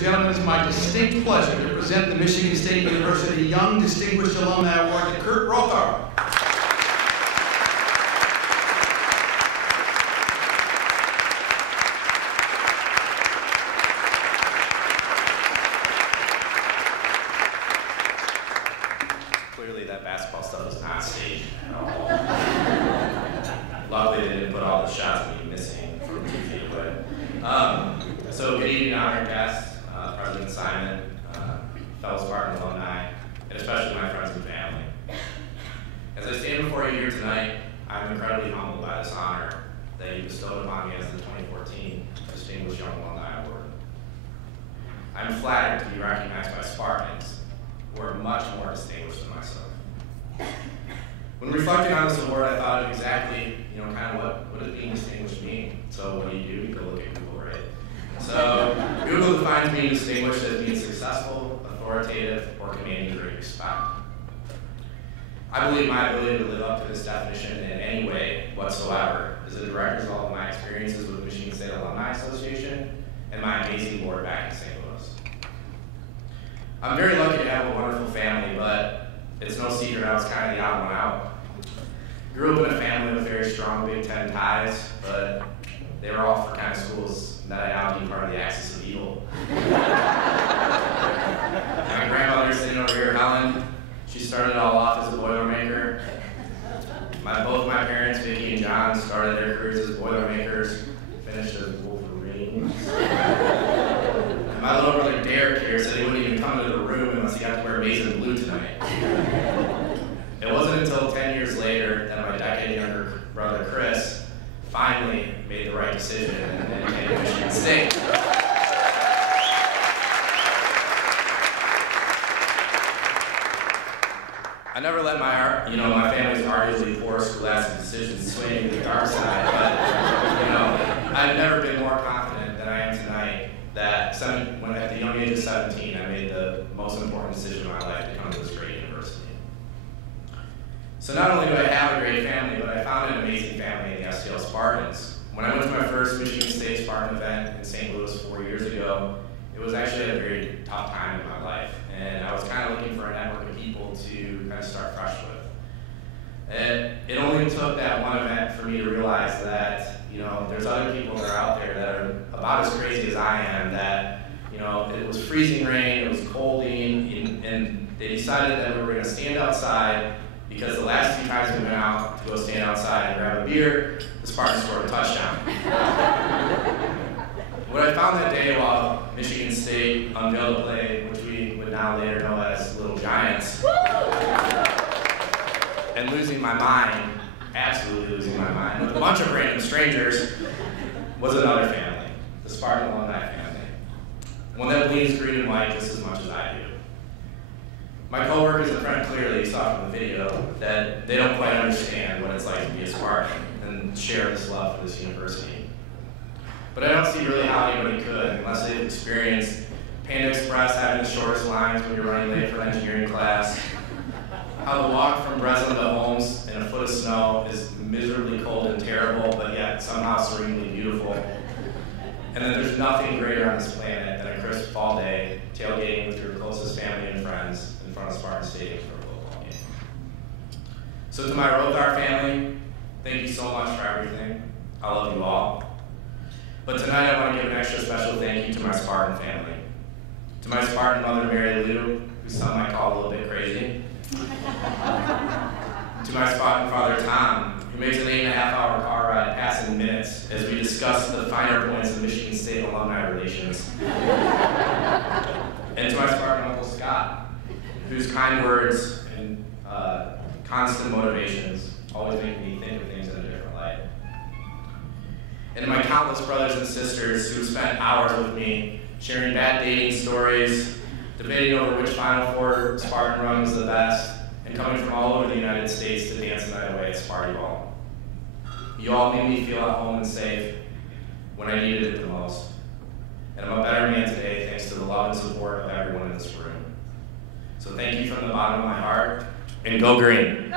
and gentlemen, it's my distinct pleasure to present the Michigan State University Young Distinguished Alumni Award to Kurt Rothhaar. Clearly that basketball stuff is not staged at all. Luckily they didn't put all the shots of me missing from 2 feet away. So good evening, honored guests, President Simon, fellow Spartan alumni, and especially my friends and family. As I stand before you here tonight, I'm incredibly humbled by this honor that you bestowed upon me as the 2014 Distinguished Young Alumni Award. I'm flattered to be recognized by Spartans who are much more distinguished than myself. When reflecting on this award, I thought of exactly, kind of what does being distinguished mean? So what do? You go look at Google, right? So Google defines being distinguished as being successful, authoritative, or commanding great respect. I believe my ability to live up to this definition in any way whatsoever is a direct result of my experiences with the Michigan State Alumni Association and my amazing board back in St. Louis. I'm very lucky to have a wonderful family, but it's no secret I was kind of the odd one out. Grew up in a family with very strong Big Ten ties, but they were all for kind of schools that I now deem part of the axis of evil. My grandmother sitting over here, Helen, she started it all off as a Boilermaker. Both my parents, Vicki and John, started their careers as Boilermakers, finished as Wolverines. And my little brother Derek here said he wouldn't even come into the room unless he got to wear maize and blue tonight. It wasn't until 10 years later that my decade younger brother Chris finally made the right decision and came to Michigan State. I never let my my family's arguably poor scholastic decisions sway me to the dark side, but I've never been more confident than I am tonight that when at the young age of 17, I made the most important decision of my life to come to this great university. So not only do I have a great family, but I found an amazing family in the STL Spartans. When I went to my first Michigan State Spartan event in St. Louis 4 years ago, it was actually a very tough time in my life, and I was kind of looking for a network of people to kind of start fresh with. And it only took that one event for me to realize that there's other people that are out there that are about as crazy as I am, that it was freezing rain, it was colding, and they decided that we were going to stand outside because the last 2 times we went out to go stand outside and grab a beer, the Spartans scored a touchdown. What I found that day while Michigan State unveiled a play, which we would now later know as Little Giants, and losing my mind, absolutely losing my mind, with a bunch of random strangers, was another family, the Spartan Alumni family. One that bleeds green and white just as much as I do. My coworkers and friend clearly saw from the video that they don't quite understand what it's like to be a Spartan and share this love for this university. But I don't see really how anybody could unless they've experienced Panda Express having the shortest lines when you're running late for engineering class, how the walk from Breslin to Holmes in a foot of snow is miserably cold and terrible, but yet somehow serenely beautiful, and that there's nothing greater on this planet than a crisp fall day tailgating with your closest family and friends in front of Spartan Stadium for a football game. So to my Rothhaar family, thank you so much for everything. I love you all. But tonight I want to give an extra special thank you to my Spartan family. To my Spartan mother, Mary Lou, who some might call a little bit crazy. To my Spartan father, Tom, who makes an 8.5-hour car ride pass in minutes as we discuss the finer points of Michigan State alumni relations. And to my Spartan uncle, Scott, whose kind words and constant motivations always make me think of things in a different light. And to my countless brothers and sisters who spent hours with me sharing bad dating stories, debating over which Final Four Spartan run was the best, and coming from all over the United States to dance the night away at Sparty Ball. You all made me feel at home and safe when I needed it the most. And I'm a better man today thanks to the love and support of everyone in this room. So thank you from the bottom of my heart, and go green. Go!